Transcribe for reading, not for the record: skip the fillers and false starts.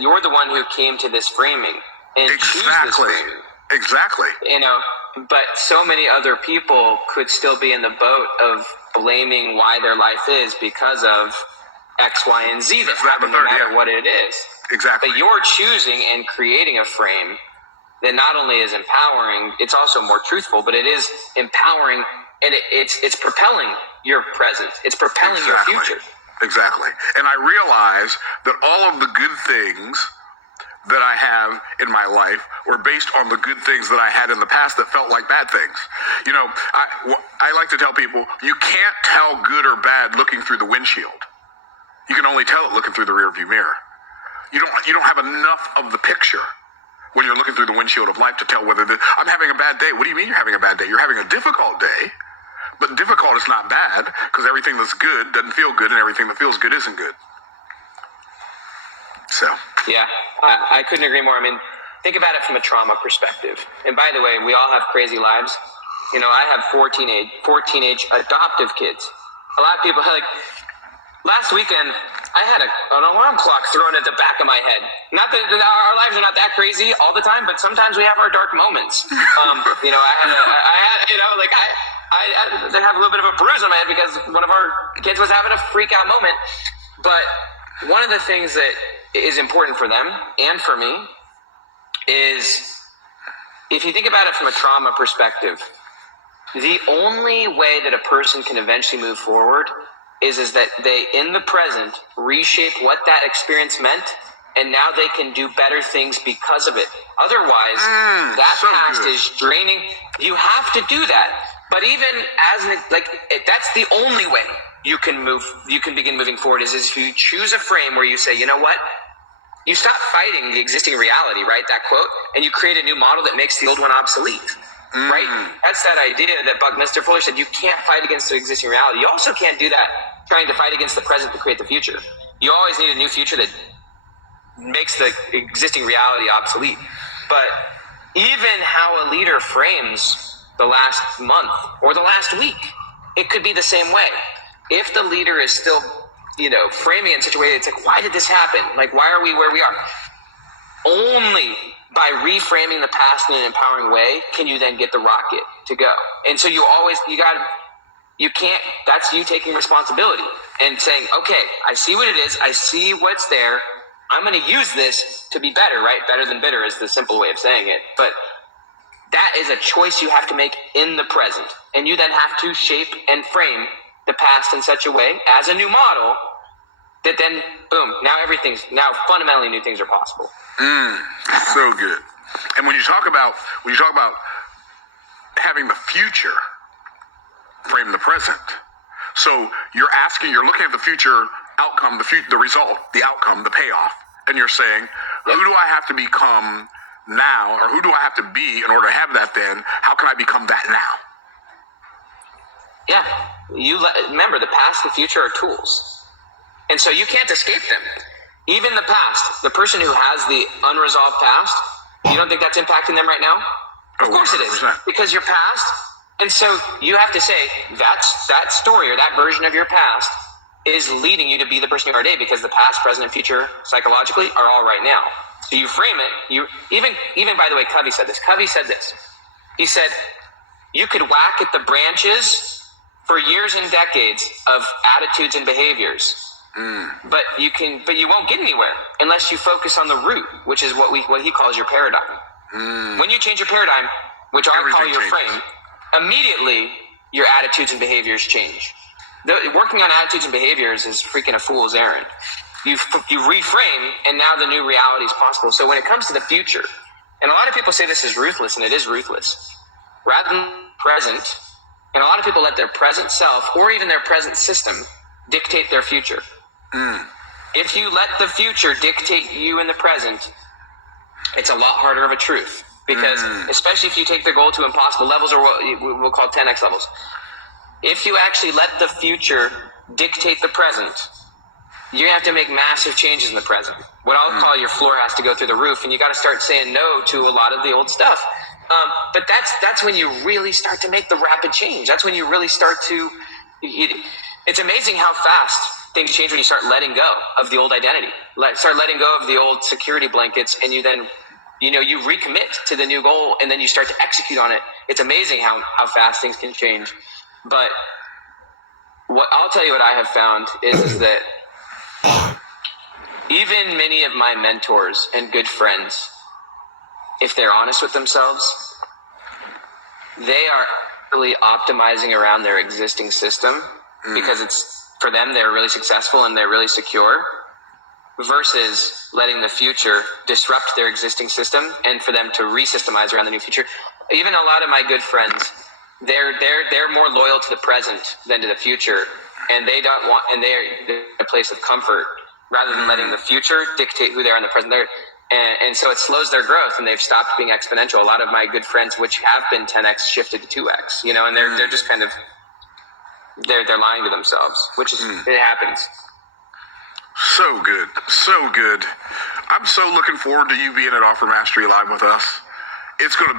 you're the one who came to this framing and choose this framing. Exactly. But so many other people could still be in the boat of blaming why their life is because of X, Y, and Z that happen no matter what it is. Exactly. But you're choosing and creating a frame that not only is empowering, it's also more truthful, but it is empowering, and it's propelling your present. It's propelling your future. Exactly. And I realize that all of the good things that I have in my life were based on the good things that I had in the past that felt like bad things. I like to tell people, you can't tell good or bad looking through the windshield. You can only tell it looking through the rearview mirror. You don't have enough of the picture when you're looking through the windshield of life to tell whether I'm having a bad day. What do you mean you're having a bad day? You're having a difficult day, but difficult is not bad because everything that's good doesn't feel good and everything that feels good isn't good. So. Yeah, I couldn't agree more. I mean, think about it from a trauma perspective. And by the way, we all have crazy lives. I have four teenage adoptive kids. A lot of people last weekend, I had an alarm clock thrown at the back of my head. Not that our lives are not that crazy all the time, but sometimes we have our dark moments. I have a little bit of a bruise on my head because one of our kids was having a freak out moment. But one of the things that is important for them and for me is, if you think about it from a trauma perspective, the only way that a person can eventually move forward is that they, in the present, reshape what that experience meant, and now they can do better things because of it. Otherwise, past is draining. You have to do that. But even that's the only way you can begin moving forward is if you choose a frame where you say, you know what? You stop fighting the existing reality, right? That quote, and you create a new model that makes the old one obsolete. Right? That's that idea that Buckminster Fuller said, you can't fight against the existing reality. You also can't do that trying to fight against the present to create the future. You always need a new future that makes the existing reality obsolete. But even how a leader frames the last month or the last week, it could be the same way. If the leader is still, framing it in such a way that it's like, why did this happen? Like, why are we where we are? Only by reframing the past in an empowering way can you then get the rocket to go. And so that's you taking responsibility and saying, okay, I see what it is. I see what's there. I'm going to use this to be better, right? Better than bitter is the simple way of saying it. But that is a choice you have to make in the present. And you then have to shape and frame the past in such a way as a new model that then, boom, now fundamentally new things are possible. So good. And when you talk about having the future frame the present, so you're looking at the future outcome, the result, the outcome, the payoff, and you're saying, who do I have to become now, or who do I have to be in order to have that then? How can I become that now? Yeah. Remember, the past and future are tools. And so you can't escape them. Even the past, the person who has the unresolved past, you don't think that's impacting them right now? Of course it is, because your past. And so you have to say that story or that version of your past is leading you to be the person you are today, because the past, present, and future psychologically are all right now. So you frame it. Even by the way, Covey said this. He said, you could whack at the branches for years and decades of attitudes and behaviors. But you won't get anywhere unless you focus on the root, which is what he calls your paradigm. When you change your paradigm, which I call your frame, immediately your attitudes and behaviors change. Working on attitudes and behaviors is freaking a fool's errand. You reframe, and now the new reality is possible. So when it comes to the future, and a lot of people say this is ruthless, and it is ruthless, rather than present, and a lot of people let their present self or even their present system dictate their future. If you let the future dictate you in the present, it's a lot harder of a truth. Because especially if you take the goal to impossible levels, or what we'll call 10x levels, if you actually let the future dictate the present, you're going to have to make massive changes in the present. What I'll call your floor has to go through the roof, and you got to start saying no to a lot of the old stuff. But that's when you really start to make the rapid change. That's when you really start to... It's amazing how fast things change when you start letting go of the old identity. Start letting go of the old security blankets, and you then, you recommit to the new goal, and then you start to execute on it. It's amazing how fast things can change. But what I'll tell you, what I have found is that even many of my mentors and good friends, if they're honest with themselves, they are really optimizing around their existing system because it's, for them, they're really successful and they're really secure, versus letting the future disrupt their existing system and for them to re-systemize around the new future. Even a lot of my good friends, they're more loyal to the present than to the future, and they don't want, and they're in a place of comfort rather than letting the future dictate who they are in the present. And so it slows their growth, and they've stopped being exponential. A lot of my good friends, which have been 10x, shifted to 2x, and they're just kind of, they're lying to themselves, which is, it happens. So good. So good. I'm so looking forward to you being at Offer Mastery Live with us. It's going to be